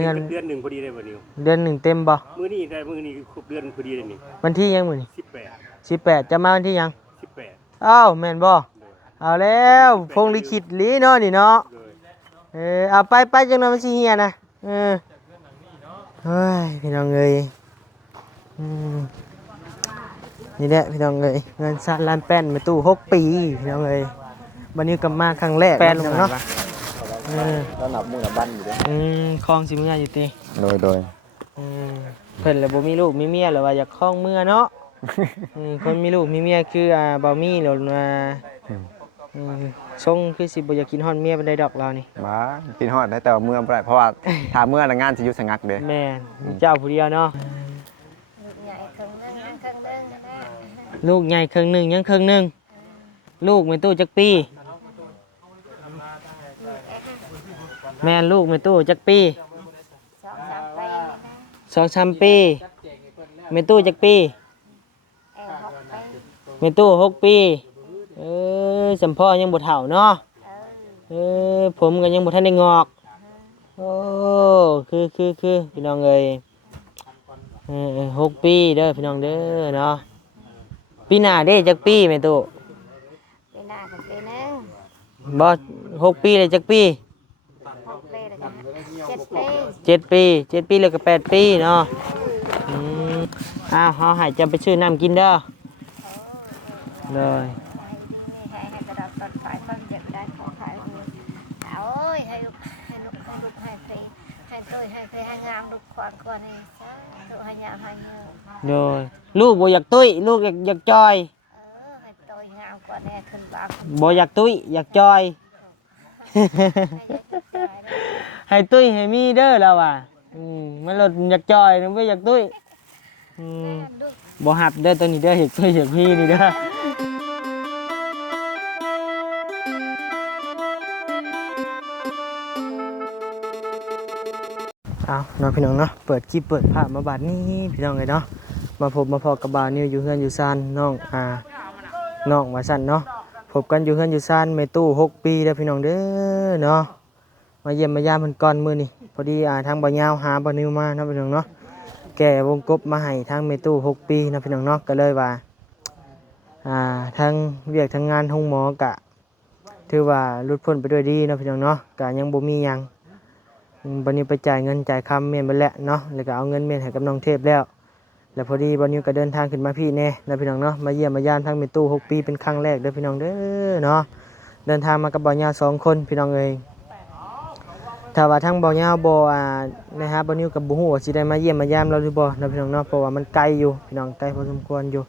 เงินเดือนหนึ่งพอดีเลยวันนี้เดือนหนึ่งเต็มบ่มื้อนี้ได้มื้อนี้ครบเดือนพอดีเลยนี่วันที่ยังมื้อนี่18จะมาวันที่ยัง18อ้าวแม่นบ่เอาแล้วพงลิขิตลีเนาะนี่เนาะเอาไปจังนั้นมันสิเฮียนะเฮ้ยพี่น้องเอ้ยนี่แหละพี่น้องเอ้ยเงินซาล้านแป้นมาตู้6ปีพี่น้องเอ้ยวันนี้กลับมาครั้งแรกแป้นเนาะแล้วนับมือนับบ้านอยู่ด้วยคลองสิเมื่ออยู่ติโดยเพิ่นแล้วบ่มีลูกมีเมียหรือว่าอยากคลองเมื่อเนาะคนมีลูกมีเมียคือบ่มีแล้วชงคือสิบ่อยากกินฮอดเมียปานใดดอกเรานี่มากินฮอดได้แต่เมื่อบ่ได้เพราะว่าถ้าเมื่อละงานสิอยู่สงักเด้แม่นเจ้าผู้เดียวเนาะลูกใหญ่ครึ่งนึงยังครึ่งนึงลูกแม่ตู้จักปีแม่นลูกแม่ตู้จักปี2-3 ปีแม่ตู้จักปีแม่ตู้6 ปีสัมพ่อยังบ่เฒ่าเนาะผมก็ยังบ่ทันได้งอกโอ้คือพี่น้องเอ้ย6 ปีเด้อพี่น้องเด้อเนาะปีหน้าเด้จักปีแม่ตู้ปีหน้าก็ปีนึงบ่6 ปีเลยจักปี6 ปีแล้วก็7 ปี7 ปีแล้วก็8 ปีเนาะเฮาให้จะไปซื้อน้ำกินเด้อเลยให้กระดาษตัดสายมันเก็บได้ของขายโอ้ยให้ลูกให้ฟรีให้ตุ้ยให้ฟรีให้งามลูกขวานก่อนให้ตุ้ยให้ยามให้เยอะเลยลูกบ่อยากตุ้ยลูกอยากจอยให้ตุ้ยงามก่อนแน่ขึ้นบ้างบ่อยากตุ้ยอยากจอยให้ตุ้ยให้มีเด้อแล้วว่ะมันรถอยากจอยบ่อยากตุ้ยบ่หับเด้อตัวนี้เด้ออยากตุ้ยอยากพี่นี่เด้อเอาเนาะพี่น้องเนาะเปิดคลิปเปิดภาพมาบาดนี้พี่น้องเลยเนาะมาพบมาพอกับบ่าวนิวอยู่เฮือนอยู่ซานน้องว่าซั่นเนาะพบกันอยู่เฮือนอยู่ซานแม่ตู้6 ปีเด้อพี่น้องเด้อเนาะมาเยี่ยมมายามเพิ่นก่อนมื้อนี้พอดีทางบ่าวยาวหาบ่าวนิวมาเนาะพี่น้องเนาะแก่วงกบมาให้ทางแม่ตู้6 ปีเนาะพี่น้องเนาะก็เลยว่าทางเวียกทางงานห้องหมอกะถือว่าหลุดพ้นไปด้วยดีเนาะพี่น้องเนาะก็ยังบ่มีหยังบัดนี้ไปจ่ายเงินจ่ายคำเมียนไปแล้วเนาะแล้วก็เอาเงินเมียนให้กับน้องเทพแล้วพอดีบัดนี้ก็เดินทางขึ้นมาพี่แน่นะพี่น้องเนาะมาเยี่ยมมายามทางแม่ตู้6 ปีเป็นครั้งแรกเด้อพี่น้องเด้อเนาะเดินทางมากับบ่าวยาว2 คนพี่น้องเอ้ยถ้าว่าทางบ่าวยาวบ่นะฮะบัดนี้ก็บ่ฮู้ว่าสิได้มาเยี่ยมมายามเราหรือบ่นะพี่น้องเนาะเพราะว่ามันไกลอยู่พี่น้องไกลพอสมควรอยู่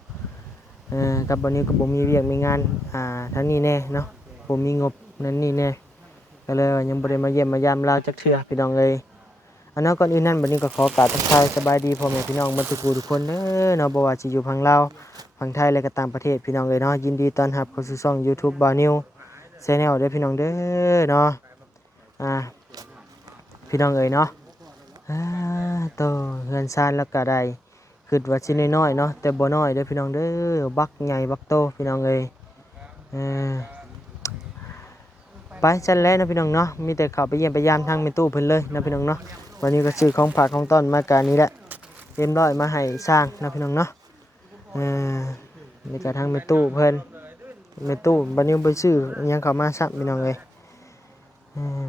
กับบัดนี้ก็บ่มีเวียกมีงานทางนี้แน่เนาะบ่มีงบนั่นนี่แน่ก็เลยยังบ่ได้มาเยี่ยมมายามเราจักเทื่อพี่น้องเอ้ยอันนั้นก่อนอื่นนั้นบัดนี้ก็ขอกราบทักทายสบายดีพ่อแม่พี่น้องทุกคนเด้อเนาะบ่ว่าสิอยู่ฝั่งลาวฝั่งไทยและก็ต่างประเทศพี่น้องเอ้ยเนาะยินดีต้อนรับเข้าสู่ช่อง YouTube บ่าวนิว Channel เด้อพี่น้องเด้อเนาะพี่น้องเอ้ยเนาะโตเงินซานแล้วก็ได้คิดว่าสิน้อยๆเนาะแต่บ่น้อยเด้อพี่น้องเด้อบักใหญ่บักโตพี่น้องเอ้ยไปชั้นแล้วนะพี่น้องเนาะมีแต่เข้าไปเยี่ยมไปยามทางแม่ตู้เพิ่นเลยนะพี่น้องเนาะวันนี้ก็ซื้อของฝากของต้อนมาการนี้แหละเรียบร้อยมาให้สร้างนะพี่น้องเนาะนี่ก็ทางแม่ตู้เพิ่นแม่ตู้บัดนี้ไปซื้อยังเข้ามาซับพี่น้องเอ้ย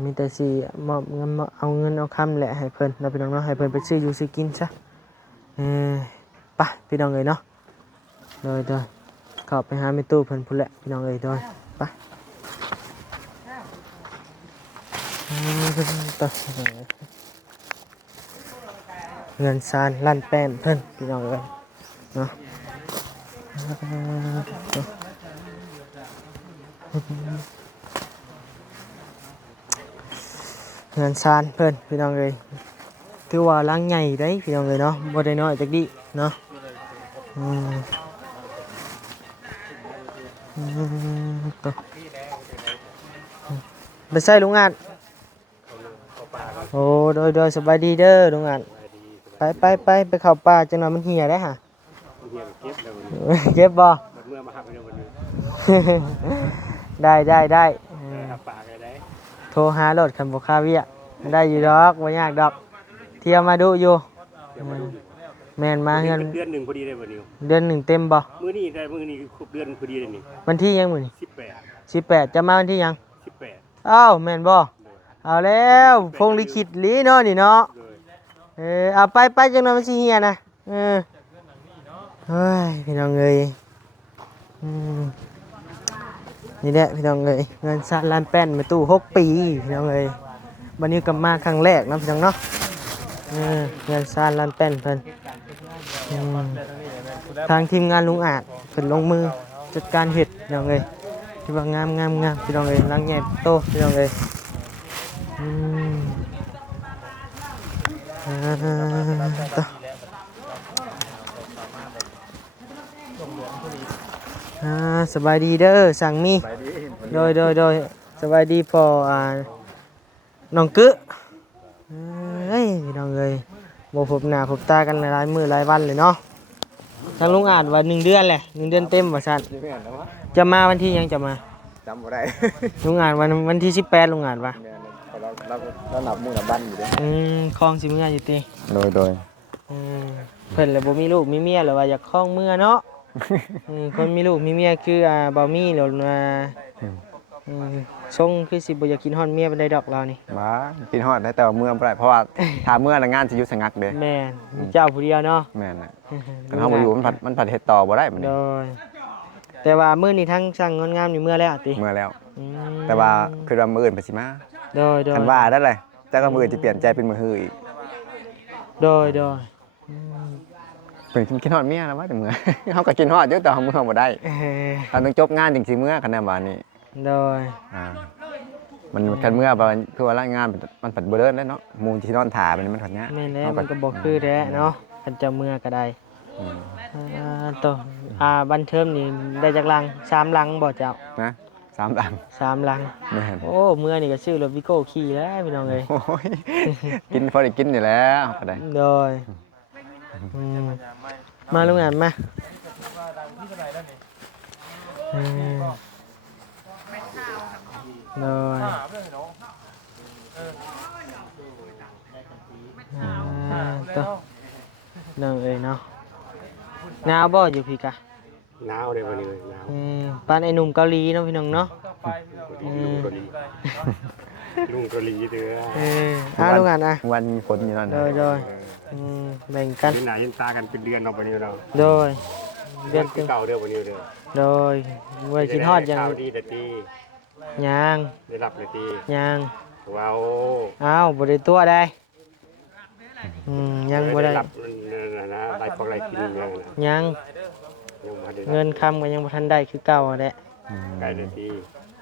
มีแต่สิมอบเงินเอาเงินเอาคำแหละให้เพิ่นนะพี่น้องเนาะให้เพิ่นไปซื้ออยู่ซื้อกินซะไปพี่น้องเอ้ยเนาะโดยเข้าไปหาแม่ตู้เพิ่นพุ่นแหละพี่น้องเอ้ยโดยไปเงินซานลั่นแป้นเพิ่นพี่น้องเอ้ยเนาะเงินซานเพิ่นพี่น้องเอ้ยถือว่าหลังใหญ่ได้พี่น้องเอ้ยเนาะบ่ได้น้อยจักดิเนาะไปใส่ลุงอัดโอ้โดยสบายดีเด้อลุงอัดไปเข้าป่าจังหน่อยมันเหี่ยได้ฮะเก็บบ่เมื่อมาหักไปในวันนี้ได้โทรหารถคันบ่ค่าเวียได้อยู่ดอกบ่ยากดอก ที่ยวมาดูอยู่ เดี๋ยวมาดู แม่นมาเฮือน เดือนหนึ่งพอดีเลยวันนี้ เดือนหนึ่งเต็มบ่ มื้อนี้ได้มื้อนี้ครบเดือนพอดีเลยนี่ วันที่ยังมื้อนี้ 18 18จะมาวันที่ยัง 18 อ้าวแม่นบ่เอาแล้วพงลิขิตลีเนาะนี่เนาะ เลย เอาไปจังนั้นมันสิเฮียนะเฮ้ยพี่น้องเอ้ยนี่แหละพี่น้องเอ้ยเงินซาล้านแป้นมาตู้6 ปีพี่น้องเอ้ยวันนี้กลับมาครั้งแรกนะพี่น้องเนาะเงินซาล้านแป้นเพิ่นทางทีมงานลุงอาจเพิ่นลงมือจัดการเฮ็ดพี่น้องเอ้ยที่ว่างามพี่น้องเอ้ยหลังใหญ่โตพี่น้องเอ้ยต่อสบายดีเด้อสั่งมีโดยสบายดีพอน้องกึเฮ้ยน้องเอ้ยบ่พบหน้าพบตากันหลายมื้อหลายวันเลยเนาะทางลุงอ่านว่า1 เดือนแหละ1 เดือนเต็มว่าซั่นจะมาวันที่ยังจะมา จำบ่ได้ ลุงอ่านวันที่18ลุงอ่านว่า เรานับมือนับบ้านอยู่เด้ คลองสิเมื่ออยู่ติ โดย เพิ่นแล้วบ่มีลูกมีเมียหรือว่าอยากคลองเมื่อเนาะ คนมีลูกมีเมียคือบ่มีแล้วทรงคือสิบ่อยากกินฮอดเมียปานใดดอกเรานี่ มากินฮอดได้แต่ว่าเมื่อบ่ได้เพราะว่าถ้าเมื่อละงานสิอยู่สงักเด้ แม่นมีเจ้าผู้เดียวเนาะ แม่นน่ะคันเฮาบ่อยู่มันผัดเฮ็ดต่อบ่ได้บัด โด นี้ ยแต่ว่ามื้อนี้ทั้งช่างงดงามนี่เมื่อแล้วติ เมื่อแล้ว แต่ว่าคือว่ามื้ออื่นเพิ่นสิมา โดย คันว่าได้เลยจักว่ามื้ออื่นสิเปลี่ยนใจเป็นมื้อฮื้ออีก โดย เพิ่นกินฮอดเมียแล้วว่าแต่มื้อ เฮาก็กินฮอดอยู่แต่เฮามื้อบ่ได้ถ้าต้องจบงานจังสิมื้อคันนั้นว่านี่ โดย มันคันเมื่อบ่คือว่างานมันผัดบ่เดินแล้วเนาะหมู่ที่นอนท่ามันผัดยาก แม่นแล้วมันก็บ่คือแท้เนาะคันเจะเมื่อก็ได้ต่อบันเทิมนี่ได้จักลัง3ลังบ่เจ้า นะ3 ดัง 3ลัง แม่น โอ้เมื่อนี่ก็ซื้อรถวิโก้ขี่แล้วพี่น้องเอ้ย โอ้ยกินพอได้กินนี่แหล้วก็ได้ โดยมาลุงอ่านมาโดยต่อน้องเอ้ยเนาะหนาวบ่อยู่พี่กะ หนาวเลยวันนี้เลยหนาว ปานไอ้หนุ่มเกาหลีเนาะพี่น้องเนาะ ลุงเกาหลีลุงเกาหลีเด้อ ลุงอ่านวันมีฝนอยู่นั่น โดยแบ่งกัน เห็นหน้าเห็นตากันเป็นเดือนเนาะวันนี้เรา โดย เดือนคือเก่าเด้อวันนี้เด้อ โดยเว้ยกินฮอดยัง ข่าวดีแต่ตี ยัง ได้รับเลยตี ยัง ว้าว อ้าวบ่ได้ตัวได้ยังบ่ได้ รับนะได้พวกอะไรกินยังนะ ยัง ยังบ่ได้ เงินคำก็ยังบ่ทันได้คือเก่าแหละ ไก่เลยตี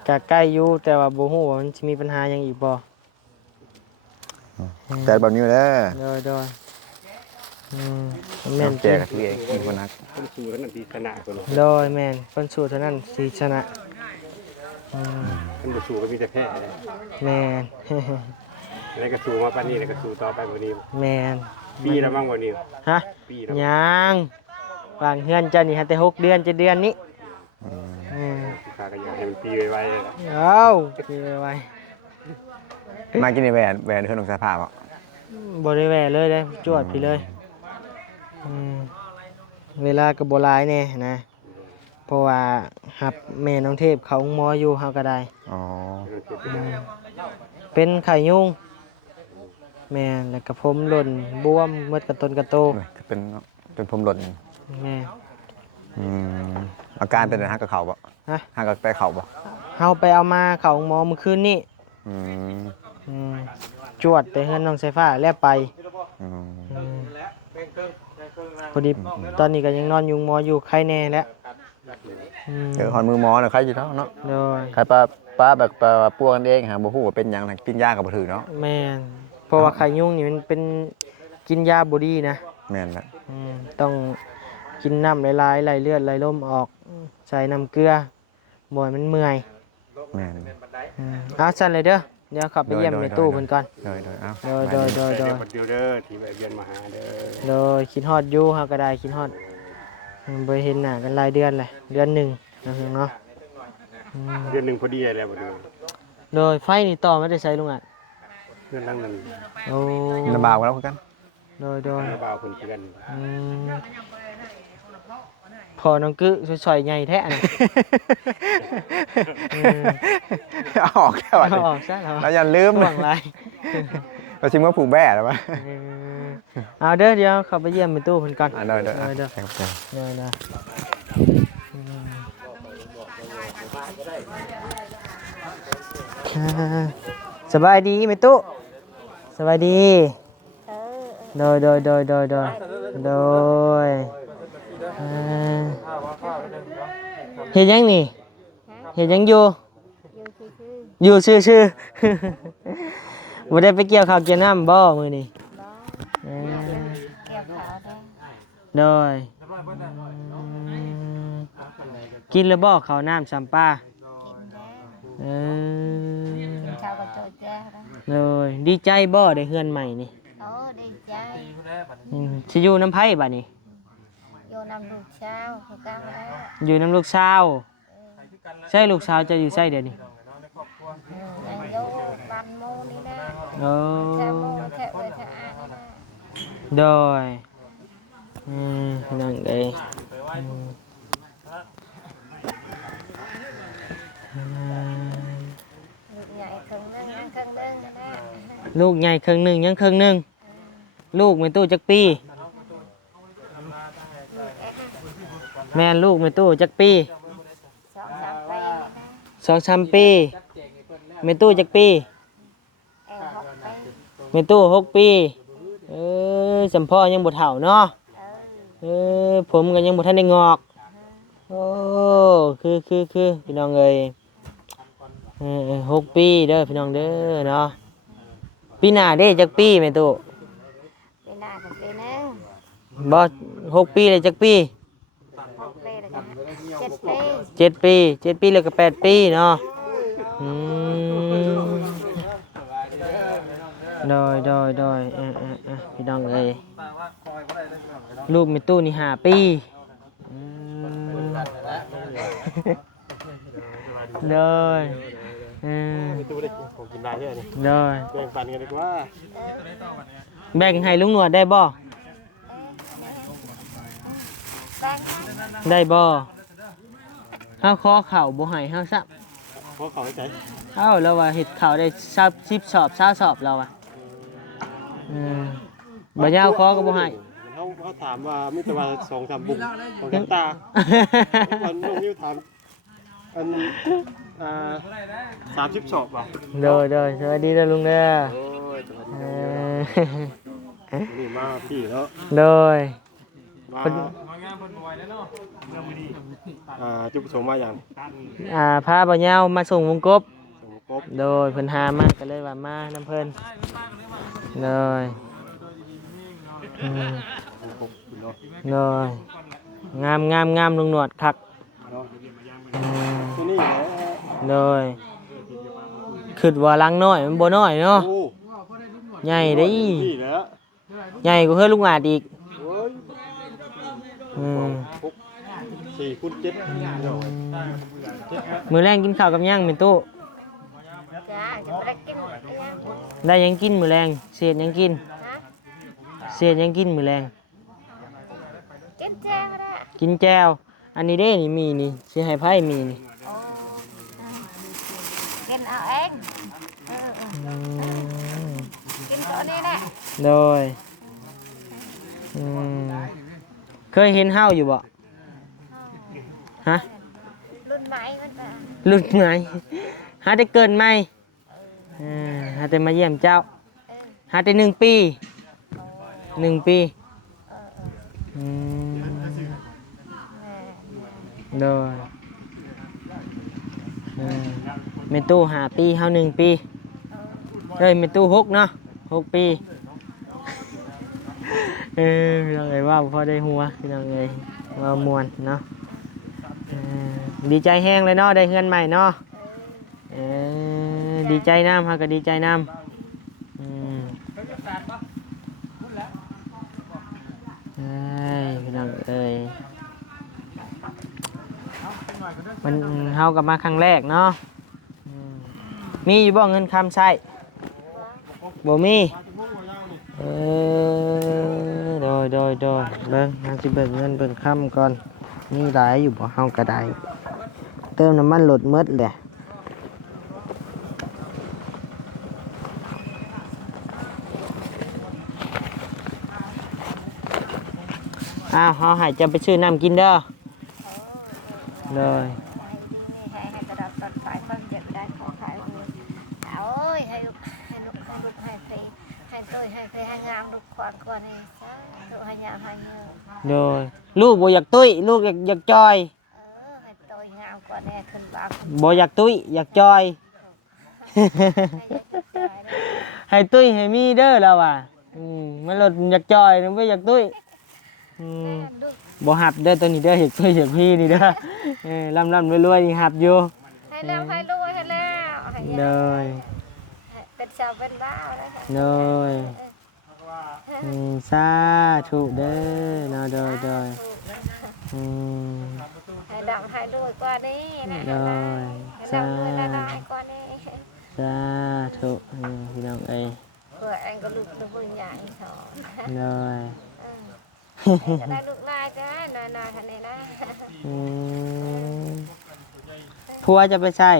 ก็ใกล้อยู่แต่ว่าบ่ฮู้ว่ามันสิมีปัญหาหยังอีกบ่ แต่แบบนี้เด้อ โดยแม่น แจกที่เองมีคนนัก คนสู้กันนั่นตีชนะคน โดยแม่นคนสู้เท่านั้นสิชนะ คนบ่สู้ก็มีแต่แพ้ แม่น แล้วก็สู้มาปานนี้แล้วก็สู้ต่อไปวันนี้ แม่น ปีละบ้างวันนี้ ฮะ ปีละ ยังวางเฮือนเจ้านี่ฮะแต่6 เดือน7 เดือนนี้ ข้าก็อยากให้มันปีไวๆเลยล่ะ เอ้ากินไว้ มากินในแหวนเฮือนของสภาพอ่ะ บ่ได้แหวะเลยได้จวดพี่เลยเวลาก็บ่หลายแน่นะเพราะว่าหับแม่น้องเทพเขาหมออยู่เฮาก็ได้ อ๋อ เป็นไข่ยุงแม่นแล้วก็ผมหล่นบวมหมดกระต้นกระโต เป็นผมหล่น แม่ อาการเป็นอะไรฮะกับเขาบ่ ฮะ ฮะกับไปเขาบ่ เฮาไปเอามาเขาหมอเมื่อคืนนี้จวดแต่เฮือนน้องไฟฟ้าแล้วไปพอดีตอนนี้ก็ยังนอนอยู่หมออยู่ไข้แน่แล้ว เดี๋ยวหอนมือหมอน่ะใครอยู่เนาะ โดย ใครป้าแบบป่วยกันเองหาบ่ฮู้ว่าเป็นหยังน่ะกินยาก็บ่ถือเนาะ แม่นเพราะว่าไข่ยุงนี่มันเป็นกินยาบ่ดีนะ แม่นละ ต้องกินน้ำหลายๆไหลเลือดไหลลมออกใส่น้ำเกลือบ่อยมันเมื่อย แม่น เอาสั่นเลยเด้อเดี๋ยวขับไปเยี่ยมในตู้เพิ่นก่อน โดยเอา โดย เดี๋ยวเดียวเด้อที่แวะเวียนมาหาเด้อ โดยคิดฮอดอยู่เฮาก็ได้คิดฮอดบ่เห็นหน้ากันหลายเดือนแหละเดือนหนึ่งนะเพิ่นเนาะ เดือนหนึงพอดีแล้วบ่เด้อ โดยไฟนี่ต่อไม่ได้ใช้ลุงอ่ะ เดือนหลังนั้น โอ้ ลำบากแล้วกัน โดยโดย น้าบ่าวเพิ่นเพื่อน พอน้องกึช่อยๆใหญ่แท้น่ะ เอาออกแค่วัน เอาออกซะแล้ว เราอย่าลืม ห่วงไร เราชิมว่าผูกแบ่แล้ววะ เอาเด้อเดี๋ยวเข้าไปเยี่ยมไปตู้เพิ่นก่อน เด้อ เด้อ ครับ เด้อนะสบายดีไหมตู้สบายดี เออ โดยเฮ็ดยังนี่เฮ็ดยังอยู่ อยู่ซื่อ อยู่ชื่อๆ บ่ได้ไปเกี่ยวข้าวเกี่ยวน้ำบ่มื้อนี้ ๆบ่ เออ เกี่ยวขาวได้ โดยกินแล้วบ่ข้าวน้ำสามป้า กินแล้ว เออ กินข้าวกับโจแจ้แล้ว โดยดีใจบ่ได้เฮือนใหม่นี่ โอ้ดีใจ สิอยู่น้ำไผบัดนี้ โยนำลูกเช้าเขากำแล้ว อยู่น้ำลูกสาว ใช่ลูกสาวจะอยู่ไสเดี๋ยวนี้ ยังโยบันโมนี่นะ โอ้ แค่โมแค่เวทอานี่นะ โดยนั่งเด้ลูกใหญ่ครึ่งนึงยังครึ่งนึงลูกไม่ตู้จักปี แม่นลูกไม่ตู้จักปี 2-3 ปี 2-3 ปีไม่ตู้จักปี 6 ปี ไม่ตู้6 ปีสัมพ่อยังบ่เฒ่าเนาะผมก็ยังบ่ทันได้งอกโอ้คือพี่น้องเอ้ย6 ปีเด้อพี่น้องเด้อเนาะปีหน้าเด้จักปีแม่ตู้ ปีหน้ากับปีนึง บ่6 ปีเลยจักปี 6 ปีแล้วก็7 ปี 7 ปี7 ปีแล้วก็8 ปีเนาะโดยพี่น้องเอ้ยลูกแม่ตู้นี่5 ปีโดย มีตู้ได้ของกินได้ด้วยนี่ โดย แบ่งปันกันดีกว่า แบ่งให้ลุงหนวดได้บ่ แบ่ง ได้บ่เฮาขอข้าวบ่ให้เฮาซับ เพราะเขาให้ใจ เอ้าแล้วว่าเฮ็ดข้าวได้10 สอบ20 สอบแล้วอ่ะบ่ยาวขอก็บ่ให้ เขาถามว่ามีแต่ว่า2-3 บุกของกันตาวันน้องนิ้วถามอัน30 สอบว่ะ โดยสวัสดีเด้อลุงเด้อ โอ้ยสวัสดีนี่มาพี่แล้ว โดย มาจุดประสงค์มาอย่าง พาบ่ยาวมาส่งวงกบ สมกบ โดยเพิ่นหามาก็เลยว่ามานํเพิ่นโดย สมกบเนาะ โดยงามลุงหนวดคัก เนาะที่นี่แหละ โดยคิดว่าลังน้อยมันบ่น้อยเนาะ โอ้ ใหญ่เด้ นี่แหละ ใหญ่กว่าเฮือลุงอาจอีก โอ้ย 6 4 คูณ 7เนาะ มื้อแรงกินข้าวกับหยังแม่ตู้ จ้าจะไปกินยัง ได้หยังกินมื้อแรงเศษหยังกิน ฮะ เศษหยังกินมื้อแรง กินแจ้งก็ได้ กินแจ่วอันนี้เด้นี่มีนี่สิให้ไผมีนี่ โอ้กินเอาเองกินตัวนี้แหละ โดยเคยเห็นเฮาอยู่บ่ฮะ รุ่นใหม่มันจะ รุ่นไหนหาแต่เกินไหมหาแต่มาเยี่ยมเจ้าหาแต่1 ปี1 ปีโดยเมตู้5 ปีเฮา1 ปีเลยเมตู้6เนาะ6 ปีพี่น้องเอ้ยว่าพอได้หัวพี่น้องเอ้ยว่ามวนเนาะดีใจแห้งเลยเนาะได้เฮือนใหม่เนาะดีใจน้ำฮะก็ดีใจน้ำพี่น้องเอ้ยมันเฮากับมาครั้งแรกเนาะมีอยู่บ่เงินคำใช้บ่มี โดยเบิ่งหาสิเบิ่งเงินเบิ่งค่ำก่อนมีหลายอยู่บ่เฮาก็ได้เติมน้ำมันรถหมดแหละอ้าวเฮาให้จะไปซื้อน้ำกินเด้อเลย ให้กระดับต้นไฟมันเก็บได้ขอขายมือเอาเอ้ยให้ลูกให้เพลให้ตัวให้เพลให้งามลูกขวานก่อนนี่ซะตัวให้ยามให้เงิน โดยลูกบ่อยากตุ้ยลูกอยากจอย ให้ตัวงามก่อนแน่ขึ้นบ้าง บ่อยากตุ้ยอยากจอย ให้ตุ้ยให้มีเด้อแล้วอ่ะมันรถอยากจอยนึกว่าอยากตุ้ยบ่หับเด้อตัวนี้เด้ออยากตุ้ยอยากพี่นี่เด้อลำรวยๆนี่หับอยู่ ให้แล้วให้รวยให้แล้วให้ โดย เป็นชาวเป็นบ้าวแล้วค่ะ โดยสาธุเด้อเนาะโดยให้ดังให้รวยกว่านี้นะ โดย ให้ สา ดังรวยละลายกว่านี้ สาธุพี่น้องเอ้ย เพื่อเองก็ลูกลูกใหญ่สอน โดย จะได้ลูกลายได้นานๆทันนี้นะ ผัวจะไปใส่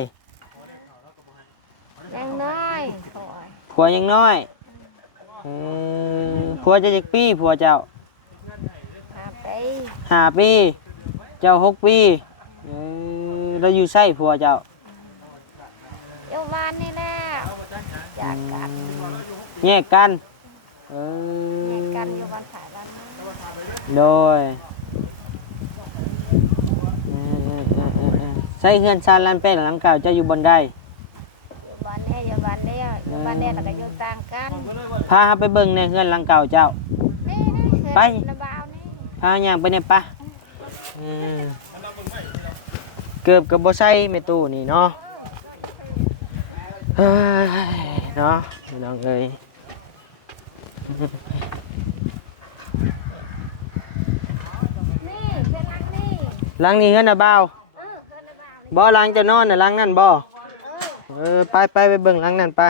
ยังน้อยโอย ผัวยังน้อยผัวจะจักปีผัวเจ้า พาไป 5 ปีเจ้า6 ปีเราอยู่ใส่ผัวเจ้า อยู่บ้านนี่แล้วจากกัน แยกกัน แยกกันอยู่บ้านขายบ้านนี้ โดยใส่เฮือนซานลานเป็ดหลังเก่าจะอยู่บนได้ อยู่บ้านนี้อยู่บ้านนี้อยู่บ้านนี้แล้วก็อยู่ต่างกัน พาไปเบิ่งในเฮือนหลังเก่าเจ้า นี่นะ ไป ระบาวนี่ พาย่างไปเนี่ยปะเกือบกับบ่ใส่แม่ตู้นี่เนาะเฮ้ยเนาะพี่น้องเอ้ย นี่เป็นหลังนี่ หลังนี้เฮือนน่ะบ่าว เป็นระบาวนี่ บ่หลังจะนอนน่ะหลังนั่นบ่ ไปเบิ่งหลังนั่นไป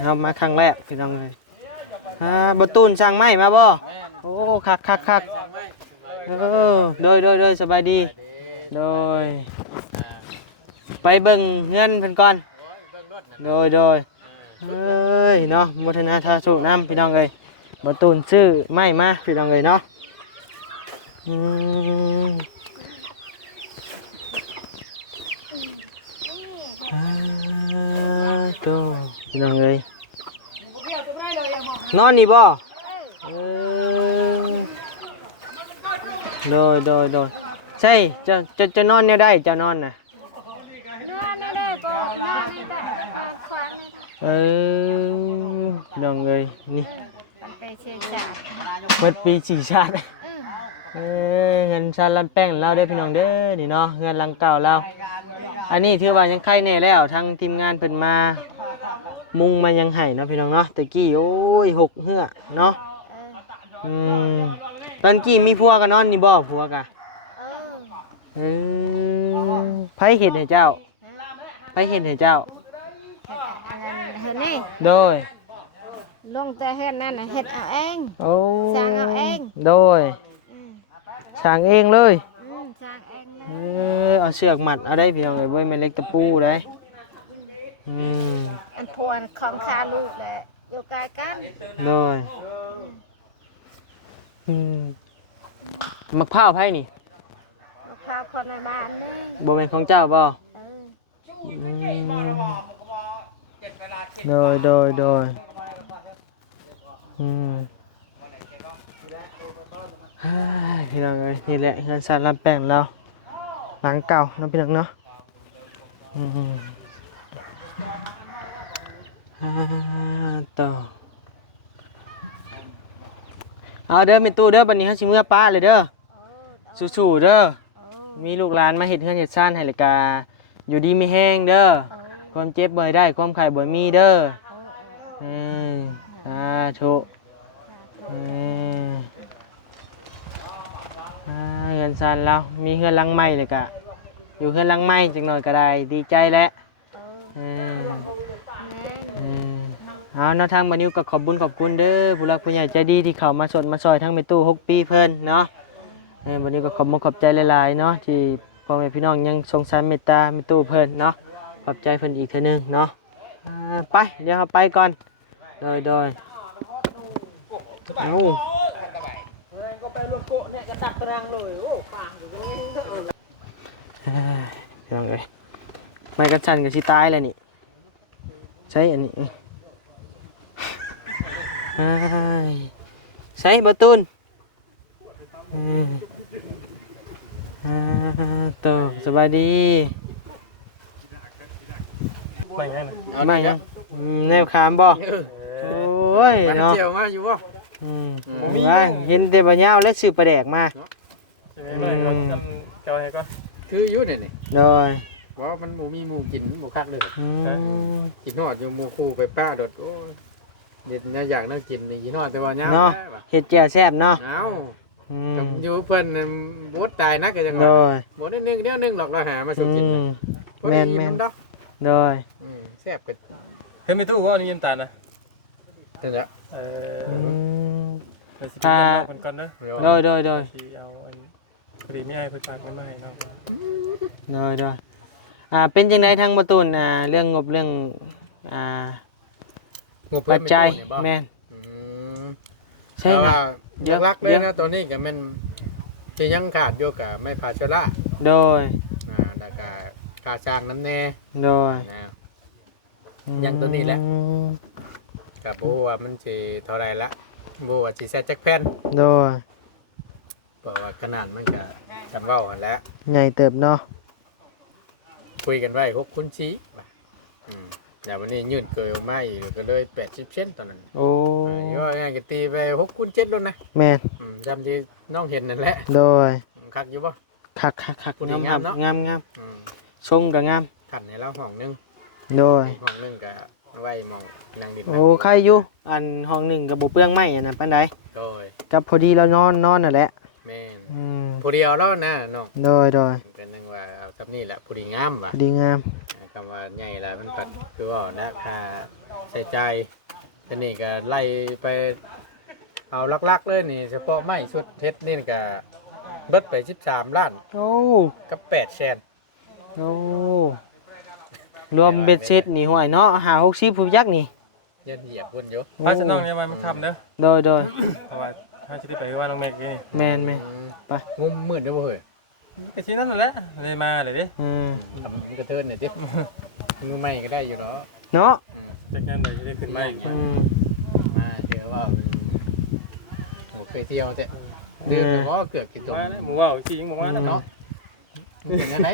เอามาครั้งแรกพี่น้องเอ้ยบ่ตูนสั่งไม้มาบ่โอ้คักโดยสบายดีโดยไปเบิ่งเงินเพิ่นก่อนโดยเอ้ยเนาะโมทนาสาธุนำพี่น้องเอ้ยบ่ตูนซื้อไม้มาพี่น้องเอ้ยเนาะโตพี่น้องเอ้ยนอนนี่บ่โดยใช่จะนอนเนี่ยได้จะนอนน่ะ นอนไม่ได้ก็นอนไม่ได้ขวาง พี่น้องเอ้ยนี่ มันไปเชียงจาก เปิดปีสี่ชาติเงินชาลันแป้งเราได้พี่น้องเด้อนี่เนาะเงินลังเก่าเราอันนี้ถือว่ายังไข่แน่แล้วทั้งทีมงานเพิ่นมามุงมายังไห้เนาะพี่น้องเนาะตะกี้โอ้ยหกเหือเนาะตอนกี้มีผัวกันนอนนี่บ่ผัวกะไผเห็นให้เจ้าไผเห็นให้เจ้า เห็นนี่ โดย ลงแต่เฮ็ดนั่นน่ะเฮ็ดเอาเอง โอ้ สร้างเอาเอง โดยสร้างเองเลย สร้างเองนะ เอาเสือกหมัดเอาได้พี่น้องเอ้ยเว้ยแม่เล็กตะปูได้อันพวนของคาลูกแหละอยู่ใกล้กัน โดยมักพร้าวไผนี่ มะพร้าวคนในบ้านนี่ บ่เป็นของเจ้าบ่โดยพี่น้องเอ้ยนี่แหละงานสารลำแป้งเราหลังเก่าเนาะพี่น้องเนาะต่อเอาเด้อมีตู้เด้อบัดนี้เฮาสิเมื่อป้าเลยเด้อสู้ๆเด้อมีลูกหลานมาเฮ็ดเฮือนเฮ็ดซ่านให้เลยกาอยู่ดีมีแห้งเด้อความเจ็บบ่ได้ความไข้บ่มีเด้อสาธุเฮือนซ่านเรามีเฮือนหลังใหม่เลยกะอยู่เฮือนหลังใหม่จังหน่อยก็ได้ดีใจแล้ว เอาเนาะทางบานิวก็ขอบบุญขอบคุณเด้อผู้รักผู้ใหญ่ใจดีที่เข้ามาสดมาซอยทั้งแม่ตู้6 ปีเพิ่นเนาะบานิวก็ขอบใจหลายๆเนาะที่พ่อแม่พี่น้องยังสงสารเมตตาแม่ตู้เพิ่นเนาะขอบใจเพิ่นอีกเทื่อนึงเนาะไปเดี๋ยวเราไปก่อนโดยเอาก็ไปรวมโกะเนี่ยกระตักกระรังเลยโอ้ป่าอยู่ตรงนี้ยังไงไม่กระชันกับชิตายเลยนี่ใช่อันนี้ใช่ประตูนโตสบายดีไม่ยังแนวขามบ่โอ้ยเนาะ เจียวมาอยู่บ่ ว่าเห็นแต่บะยาวและสืบประแดกมา คืออยู่นี่นี่ โดย ว่ามันหมูมีหมูกินหมูคักเลยกินหอดอยู่หมูคู่ไปป้าโดดโอ้เด็ดน่าอยากน่ากินนี่กินหอดแต่ว่าเนาะ เห็ดเจียวแซ่บเนาะ เอาอยู่เพิ่นบดตายนักก็จัง โด ว่าย บดนึงเดี๋ยวนึงหลอกเราหามาสุกิน แม่นโดย แซ่บเป็น เฮ้ยไม่ตู้ว่านี่ยิ้มตานะ นั่นแหละ ไปสิไปเล่นนอกกันก่อนเด้อ โดย สิเอาอันพอดีไม่ให้เพิ่นฝากเงินมาให้เนาะ โดยเป็นจังไดทางประตูนเรื่องงบเรื่องปัจจัยแม่นใช่นะ เดี๋ยวรักเลยนะตอนนี้ก็มันจะยังขาดอยู่กับไม่พาชละ โดย แล้วก็ค่าจ้างน้ำแน่ โดย ยังตัวนี้แหละกับบัวมันสิเท่าไรละบัวสิแซ่จักแผ่น โดย เพราะว่าขนาดมันก็จำเว้าหั่นแหล้ว ใหญ่เติบเนาะ คุยกันไว้6คูณ4แต่วันนี้ยืดเกินออกมาอีกก็เลย80เซนตอนนั้น โอ้ ก็งานก็ตีไป6คูณ7แล้วนะ แม่น จำที่น้องเห็นนั่นแหละ โดย คักอยู่บ่ คัก ผู้ดี งาม งามเนาะ งามทรงก็งาม ขันในเราห้องนึง โดย ห้องนึงก็ไว้มองนางดิน โอ้ใครอยู่อันห้องหนึ่งกับบ่เปลืองไม้อันนั้นปานใด โดย กับพอดีเรานอนนั่นแหละ แม่น อืม ผู้เดียวแล้วนะน้อง โดย เป็นนึงว่าเอาซับนี่แหละผู้ดีงามว่ะ พอดีงาม คำว่าใหญ่ละมันก็คือว่านะค่าใช้จ่ายแต่นี่ก็ไล่ไปเอาลักๆเลยนี่เฉพาะไม้ชุดเพชรนี่ก็เบิดไป13ล้าน โอ้ กับ8แสน โอ้รวมเบ็ดเสร็จนี่ห่วยเนาะ50-60ผู้ยักษ์นี่ ยันเหยียบคนอยู่ พาสน้องเนี่ยมันค่ำเด้อ โดย เพราะว่าถ้าสิได้ไปว่าน้องเมฆนี่ แม่น ไป งุมมืดด้วยบ่เฮ้ย ก็สินั่นแหละเลยมาเลยเด้ ทำกระเทินหน่อยสิมือใหม่ก็ได้อยู่เนาะ เนาะ จากนั้นเลยสิได้ขึ้นมาอีก มาเดี๋ยวว่าโอ้เคยเที่ยวแต่เดือนก็เกือบกี่ตัว ว่าแล้วหมู่ว่าสิยังบ่ว่าแล้ว เนาะ เนาะ เป็นยังไง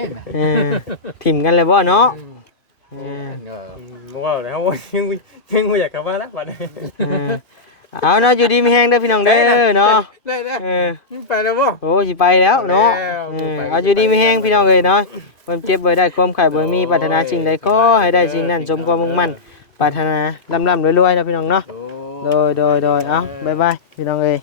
ถิ่มกันเลยบ่เนาะ หมู่ว่าแล้วโอ้ยยังบ่อยากกลับมาแล้วบัดนี้ เอาเนาะอยู่ดีมีแฮงเด้อพี่น้องเด้อเนาะ ได้ไปแล้วบ่ โอ้สิไปแล้วเนาะเอาอยู่ดีมีแฮงพี่น้องเอ้ยเนาะความเจ็บบ่ได้ความไข้บ่มีปรารถนาสิ่งใดขอให้ได้สิ่งนั้นสมความมุ่งมั่นปรารถนาร่ำรวยๆนะพี่น้องเนาะโดยเอาบ๊ายบายพี่น้องเอ้ย